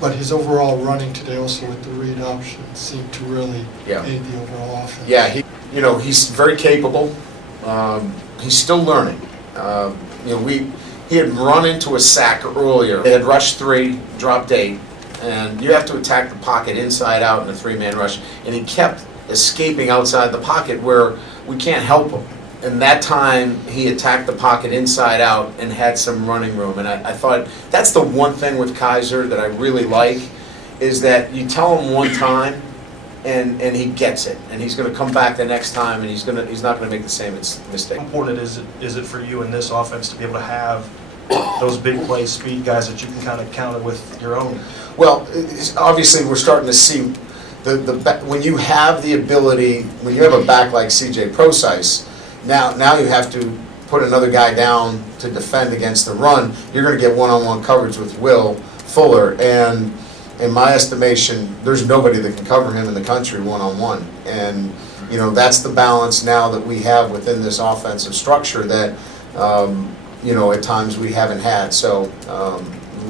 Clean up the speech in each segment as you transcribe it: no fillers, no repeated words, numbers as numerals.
But his overall running today, also with the read option, seemed to really Yeah. aid the overall offense. Yeah, he's very capable. He's still learning. He had run into a sack earlier. They had rushed 3, dropped 8, and you have to attack the pocket inside out in a 3-man rush. And he kept escaping outside the pocket where we can't help him. And that time, he attacked the pocket inside out and had some running room. And I thought that's the one thing with Kaiser that I really like, is that you tell him one time, and he gets it, and he's going to come back the next time, and he's not going to make the same mistake. How important is it for you in this offense to be able to have those big play speed guys that you can kind of counter with your own? Well, obviously we're starting to see when you have the ability, when you have a back like C.J. Procise, now you have to put another guy down to defend against the run. You're going to get one-on-one coverage with Will Fuller, and in my estimation, there's nobody that can cover him in the country one-on-one. And that's the balance now that we have within this offensive structure that at times we haven't had. So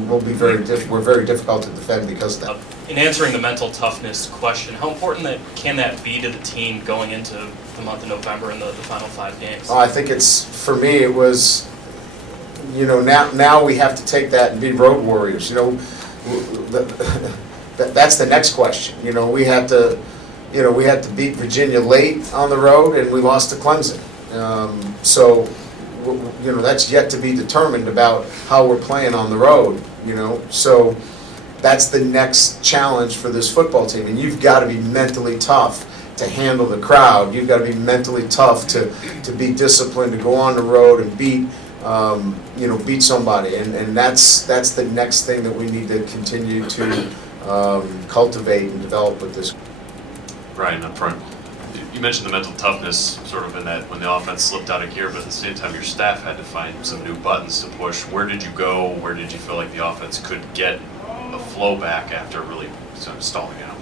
we're very difficult to defend because of that. In answering the mental toughness question, how important can that be to the team going into the month of November and the final 5 games? I think for me, it was, now we have to take that and be road warriors. That's the next question. We had to beat Virginia late on the road, and we lost to Clemson. So that's yet to be determined about how we're playing on the road. So that's the next challenge for this football team, and you've got to be mentally tough to handle the crowd. You've got to be mentally tough to be disciplined, to go on the road and beat somebody, and that's the next thing that we need to continue to cultivate and develop with this. Brian, up front, you mentioned the mental toughness sort of in that when the offense slipped out of gear, but at the same time your staff had to find some new buttons to push. Where did you go? Where did you feel like the offense could get the flow back after really sort of stalling out?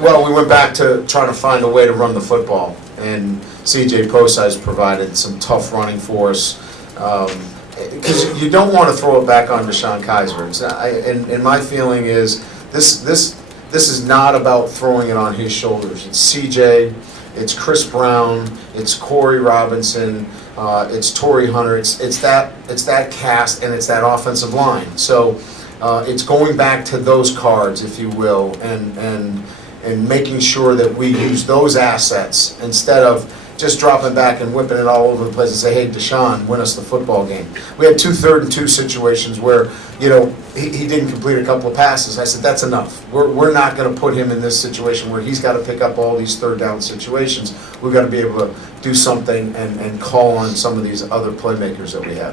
Well, we went back to trying to find a way to run the football, and C.J. Procise provided some tough running for us. Because you don't want to throw it back on Deshaun Kaiser. And my feeling is this is not about throwing it on his shoulders. It's C.J., it's Chris Brown, it's Corey Robinson, it's Torrey Hunter. It's that cast, and it's that offensive line. So it's going back to those cards, if you will, and making sure that we use those assets instead of just dropping back and whipping it all over the place and say, hey, Deshaun, win us the football game. We had 2 3rd-and-2 situations where, he didn't complete a couple of passes. I said, that's enough. We're not going to put him in this situation where he's got to pick up all these 3rd-down situations. We've got to be able to do something and call on some of these other playmakers that we have.